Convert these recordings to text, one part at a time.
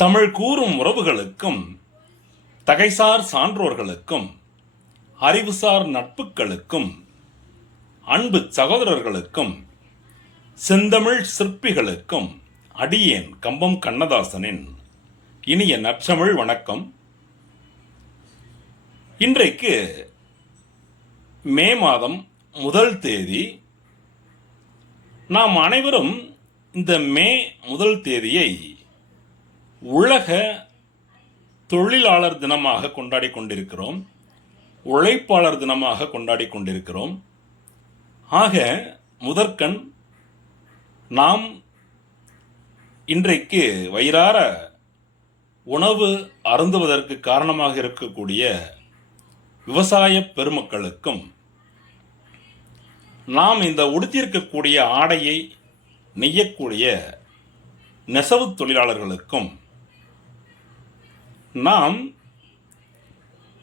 தமிழ் கூறும் உறவுகளுக்கும் தகைசார் சான்றோர்களுக்கும் அறிவுசார் நட்புகளுக்கும் அன்பு சகோதரர்களுக்கும் செந்தமிழ் சிற்பிகளுக்கும் அடியேன் கம்பம் கண்ணதாசனின் இனிய நற்றமிழ் வணக்கம். இன்றைக்கு மே மாதம் முதல் தேதி நாம் அனைவரும் இந்த மே முதல் தேதியை உலக தொழிலாளர் தினமாக கொண்டாடி கொண்டிருக்கிறோம். உழைப்பாளர் தினமாக கொண்டாடி கொண்டிருக்கிறோம். ஆக முதற்கண் நாம் இன்றைக்கு வயிறார உணவு அருந்துவதற்கு காரணமாக இருக்கக்கூடிய விவசாய பெருமக்களுக்கும் நாம் இந்த உடுத்தியிருக்கக்கூடிய ஆடையை நெய்யக்கூடிய நெசவு தொழிலாளர்களுக்கும் நாம்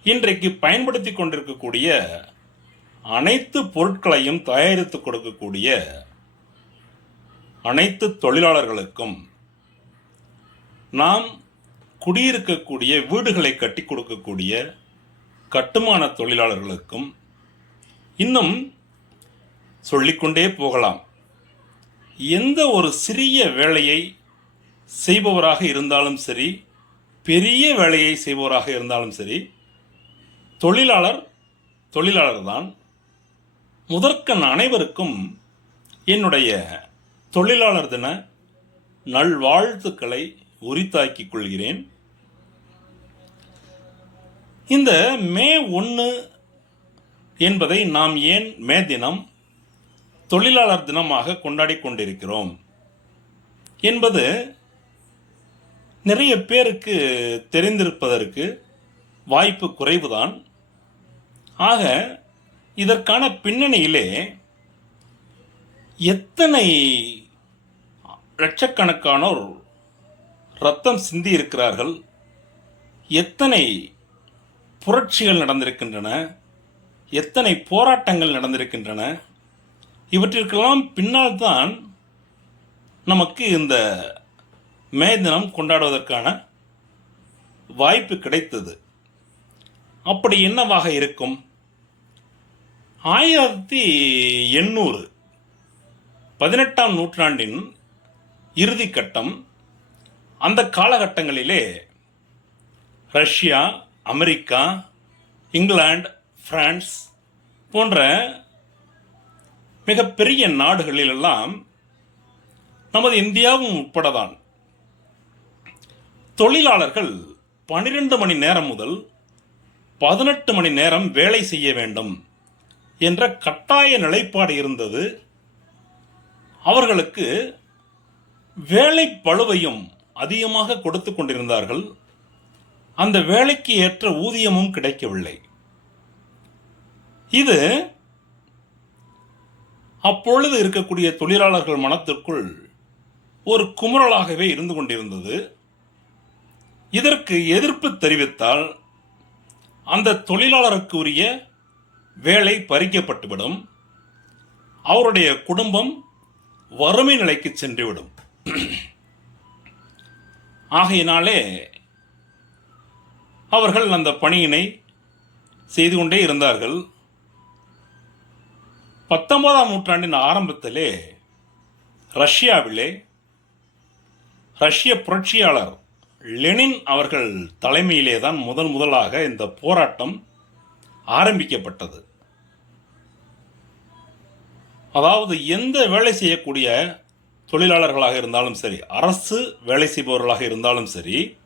இன்றைக்கு பயன்படுத்தி கொண்டிருக்கக்கூடிய அனைத்து பொருட்களையும் தயாரித்து கொடுக்கக்கூடிய அனைத்து தொழிலாளர்களுக்கும் நாம் குடியிருக்கக்கூடிய வீடுகளை கட்டி கொடுக்கக்கூடிய கட்டுமான தொழிலாளர்களுக்கும் இன்னும் சொல்லிக்கொண்டே போகலாம். எந்த ஒரு சிறிய வேலையை செய்பவராக இருந்தாலும் சரி பெரிய வேலையை செய்பவராக இருந்தாலும் சரி தொழிலாளர் தொழிலாளர் தான். முதற்கண் அனைவருக்கும் என்னுடைய தொழிலாளர் தின நல்வாழ்த்துக்களை உரித்தாக்கிக் கொள்கிறேன். இந்த மே ஒன்று என்பதை நாம் ஏன் மே தினம் தொழிலாளர் தினமாக கொண்டாடி கொண்டிருக்கிறோம்? என்பது நிறைய பேருக்கு தெரிந்திருப்பதற்கு வாய்ப்பு குறைவுதான். ஆக இதற்கான பின்னணியிலே எத்தனை லட்சக்கணக்கானோர் ரத்தம் சிந்தி இருக்கிறார்கள் எத்தனை புரட்சிகள் நடந்திருக்கின்றன எத்தனை போராட்டங்கள் நடந்திருக்கின்றன இவற்றிற்கெல்லாம் பின்னால் தான் நமக்கு இந்த மே தினம் கொண்டாடுவதற்கான வாய்ப்பு கிடைத்தது. அப்படி என்னவாக இருக்கும்? ஆயிரத்தி எண்ணூறு பதினெட்டாம் நூற்றாண்டின் இறுதிக்கட்டம் அந்த காலகட்டங்களிலே ரஷ்யா அமெரிக்கா இங்கிலாந்து பிரான்ஸ் போன்ற மிகப்பெரிய நாடுகளிலெல்லாம் நமது இந்தியாவும் உட்படதான். தொழிலாளர்கள் பனிரெண்டு மணி நேரம் முதல் பதினெட்டு மணி நேரம் வேலை செய்ய வேண்டும் என்ற கட்டாய நிலைப்பாடு இருந்தது. அவர்களுக்கு வேலை பழுவையும் அதிகமாக கொடுத்து கொண்டிருந்தார்கள். அந்த வேலைக்கு ஏற்ற ஊதியமும் கிடைக்கவில்லை. இது அப்பொழுது இருக்கக்கூடிய தொழிலாளர்கள் மனத்திற்குள் ஒரு குமுறலாகவே இருந்து கொண்டிருந்தது. இதற்கு எதிர்ப்பு தெரிவித்தால் அந்த தொழிலாளருக்கு உரிய வேலை பறிக்கப்பட்டுவிடும். அவருடைய குடும்பம் வறுமை நிலைக்கு சென்றுவிடும். ஆகையினாலே அவர்கள் அந்த பணியினை செய்து கொண்டே இருந்தார்கள். பத்தொன்பதாம் நூற்றாண்டின் ஆரம்பத்திலே ரஷ்யாவிலே ரஷ்ய புரட்சியாளர் லெனின் அவர்கள் தலைமையிலே தான் முதன் முதலாக இந்த போராட்டம் ஆரம்பிக்கப்பட்டது. அதாவது எந்த வேலை செய்யக்கூடிய தொழிலாளர்களாக இருந்தாலும் சரி அரசு வேலை செய்பவர்களாக இருந்தாலும் சரி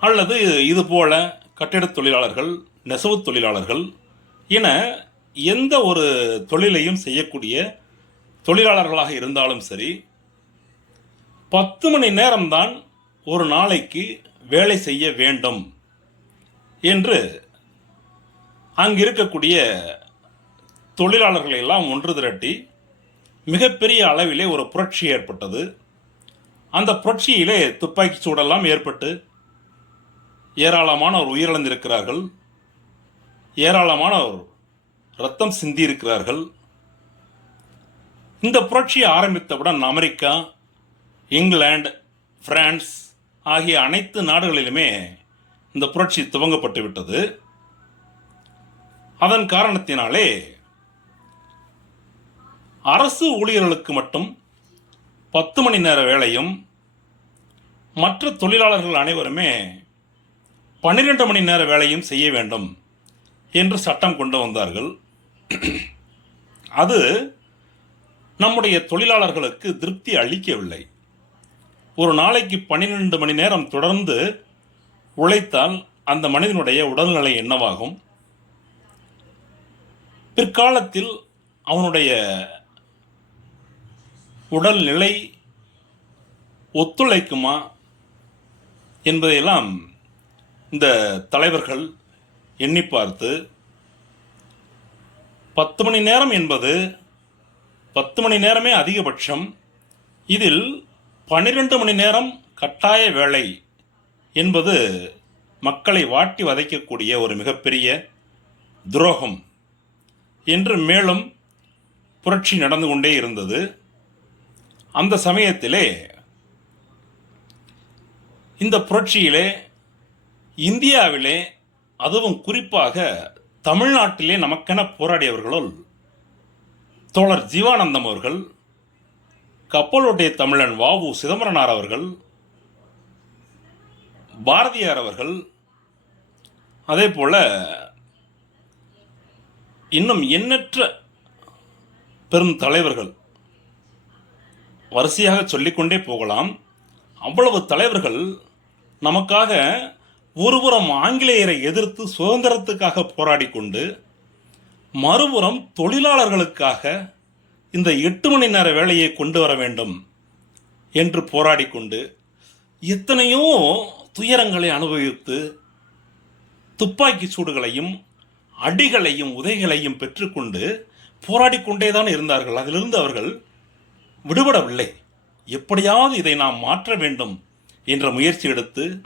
அல்லது இது போல கட்டிடத் தொழிலாளர்கள் நெசவு தொழிலாளர்கள் என எந்த ஒரு தொழிலையும் செய்யக்கூடிய தொழிலாளர்களாக இருந்தாலும் சரி பத்து மணி நேரம்தான் ஒரு நாளைக்கு வேலை செய்ய வேண்டும் என்று அங்கு இருக்கக்கூடிய தொழிலாளர்களை எல்லாம் ஒன்று திரட்டி மிகப்பெரிய அளவிலே ஒரு புரட்சி ஏற்பட்டது. அந்த புரட்சியிலே துப்பாக்கி சூடெல்லாம் ஏற்பட்டு ஏராளமானோர் உயிரிழந்திருக்கிறார்கள். ஏராளமானோர் ரத்தம் சிந்தியிருக்கிறார்கள். இந்த புரட்சியை ஆரம்பித்தவுடன் அமெரிக்கா இங்கிலாந்து பிரான்ஸ் ஆகிய அனைத்து நாடுகளிலுமே இந்த புரட்சி துவங்கப்பட்டு விட்டது. அதன் காரணத்தினாலே அரசு ஊழியர்களுக்கு மட்டும் பத்து மணி நேர வேலையும் மற்ற தொழிலாளர்கள் அனைவருமே பன்னிரெண்டு மணி நேர வேலையும் செய்ய வேண்டும் என்று சட்டம் கொண்டு வந்தார்கள். அது நம்முடைய தொழிலாளர்களுக்கு திருப்தி அளிக்கவில்லை. ஒரு நாளைக்கு பன்னிரெண்டு மணி நேரம் தொடர்ந்து உழைத்தால் அந்த மனிதனுடைய உடல்நிலை என்னவாகும்? பிற்காலத்தில் அவனுடைய உடல்நிலை ஒத்துழைக்குமா என்பதையெல்லாம் இந்த தலைவர்கள் எண்ணி பார்த்து பத்து மணி நேரம் என்பது பத்து மணி நேரமே அதிகபட்சம். இதில் பன்னிரெண்டு மணி நேரம் கட்டாய வேலை என்பது மக்களை வாட்டி வதைக்கக்கூடிய ஒரு மிகப்பெரிய துரோகம் என்று மேலும் புரட்சி நடந்து கொண்டே இருந்தது. அந்த சமயத்திலே இந்த புரட்சியிலே இந்தியாவிலே அதுவும் குறிப்பாக தமிழ்நாட்டிலே நமக்கென போராடியவர்களுள் தோழர் ஜீவானந்தம் அவர்கள் கப்பலோட்டிய தமிழன் வாவு சிதம்பரனார் அவர்கள் பாரதியார் அவர்கள் அதே போல் இன்னும் எண்ணற்ற பெரும் தலைவர்கள் வரிசையாக சொல்லிக்கொண்டே போகலாம். அவ்வளவு தலைவர்கள் நமக்காக ஒருபுறம் ஆங்கிலேயரை எதிர்த்து சுதந்திரத்துக்காக போராடி கொண்டு மறுபுறம் தொழிலாளர்களுக்காக இந்த எட்டு மணி நேர வேலையை கொண்டு வர வேண்டும் என்று போராடி கொண்டு எத்தனையோ துயரங்களை அனுபவித்து துப்பாக்கி சூடுகளையும் அடிகளையும் உதைகளையும் பெற்றுக்கொண்டு போராடி கொண்டேதான் இருந்தார்கள். அதிலிருந்து அவர்கள் விடுபடவில்லை. எப்படியாவது இதை நாம் மாற்ற வேண்டும் என்ற முயற்சி எடுத்து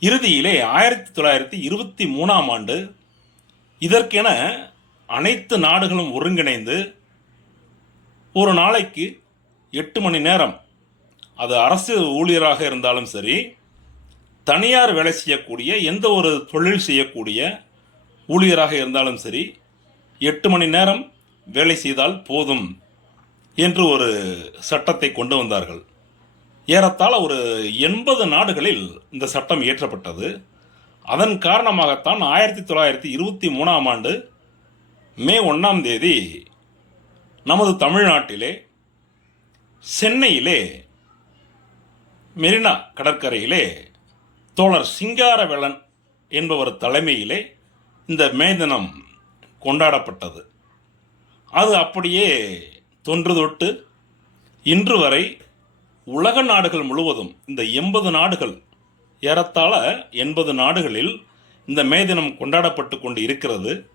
இறுதியிலே ஆயிரத்தி தொள்ளாயிரத்தி இருபத்தி மூணாம் ஆண்டு இதற்கென அனைத்து நாடுகளும் ஒருங்கிணைந்து ஒரு நாளைக்கு எட்டு மணி நேரம். அது அரசு ஊழியராக இருந்தாலும் சரி தனியார் வேலை செய்யக்கூடிய எந்த ஒரு தொழில் செய்யக்கூடிய ஊழியராக இருந்தாலும் சரி எட்டு மணி நேரம் வேலை செய்தால் போதும் என்று ஒரு சட்டத்தை கொண்டு வந்தார்கள். ஏறத்தாழ ஒரு எண்பது நாடுகளில் இந்த சட்டம் இயற்றப்பட்டது. அதன் காரணமாகத்தான் ஆயிரத்தி தொள்ளாயிரத்தி இருபத்தி மூணாம் ஆண்டு மே ஒன்றாம் தேதி நமது தமிழ்நாட்டிலே சென்னையிலே மெரினா கடற்கரையிலே தோழர் சிங்காரவேலன் என்பவர் தலைமையிலே இந்த மே தினம் கொண்டாடப்பட்டது. அது அப்படியே தொன்று தொட்டு இன்று வரை உலக நாடுகள் முழுவதும் இந்த எண்பது நாடுகள் ஏறத்தாழ எண்பது நாடுகளில் இந்த மே தினம் கொண்டாடப்பட்டு கொண்டு இருக்கிறது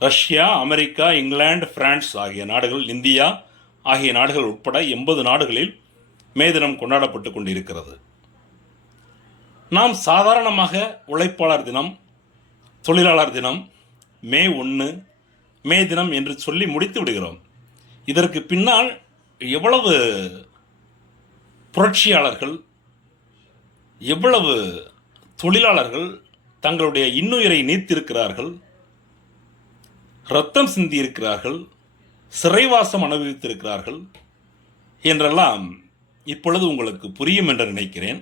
ரஷ்யா அமெரிக்கா இங்கிலாந்து பிரான்ஸ் ஆகிய நாடுகள் இந்தியா ஆகிய நாடுகள் உட்பட எண்பது நாடுகளில் மே தினம் கொண்டாடப்பட்டு கொண்டிருக்கிறது. நாம் சாதாரணமாக உழைப்பாளர் தினம் தொழிலாளர் தினம் மே ஒன்று மே தினம் என்று சொல்லி முடித்து விடுகிறோம். இதற்கு பின்னால் எவ்வளவு புரட்சியாளர்கள் எவ்வளவு தொழிலாளர்கள் தங்களுடைய இன்னுயிரை நீத்திருக்கிறார்கள் ரத்தம் சிந்தியிருக்கிறார்கள் சிறைவாசம் அனுபவித்திருக்கிறார்கள் என்றெல்லாம் இப்பொழுது உங்களுக்கு புரியும் என்று நினைக்கிறேன்.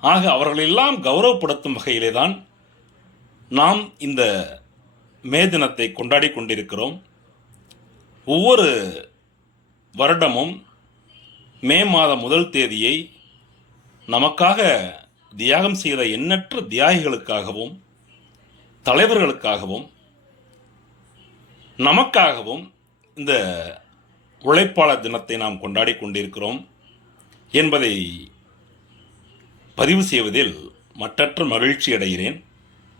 ஆக அவர்களெல்லாம் கௌரவப்படுத்தும் வகையிலே தான் நாம் இந்த மே தினத்தை கொண்டாடி கொண்டிருக்கிறோம். ஒவ்வொரு வருடமும் மே மாதம் முதல் தேதியை நமக்காக தியாகம் செய்த எண்ணற்ற தியாகிகளுக்காகவும் தலைவர்களுக்காகவும் நமக்காகவும் இந்த உழைப்பாளர் தினத்தை நாம் கொண்டாடி கொண்டிருக்கிறோம் என்பதை பதிவு செய்வதில் மற்றற்ற மகிழ்ச்சி அடைகிறேன்.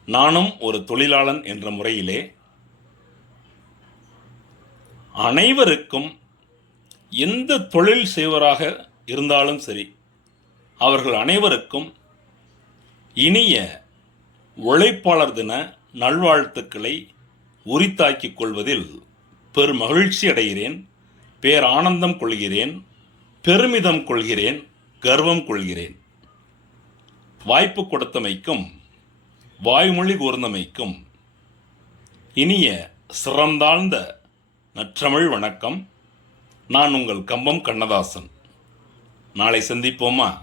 நானும் ஒரு தொழிலாளன் என்ற முறையிலே அனைவருக்கும் எந்த தொழில் செய்வராக இருந்தாலும் சரி அவர்கள் அனைவருக்கும் இனிய உழைப்பாளர் தின நல்வாழ்த்துக்களை உரித்தாக்கிக் கொள்வதில் பெருமகிழ்ச்சி அடைகிறேன் பேர் ஆனந்தம் கொள்கிறேன் பெருமிதம் கொள்கிறேன் கர்வம் கொள்கிறேன். வாய்ப்பு கொடுத்தமைக்கும் வாய்மொழி கூர்ந்தமைக்கும் இனிய சிறந்தாழ்ந்த நற்றமிழ் வணக்கம். நான் உங்கள் கம்பம் கண்ணதாசன். நாளை சந்திப்போமா?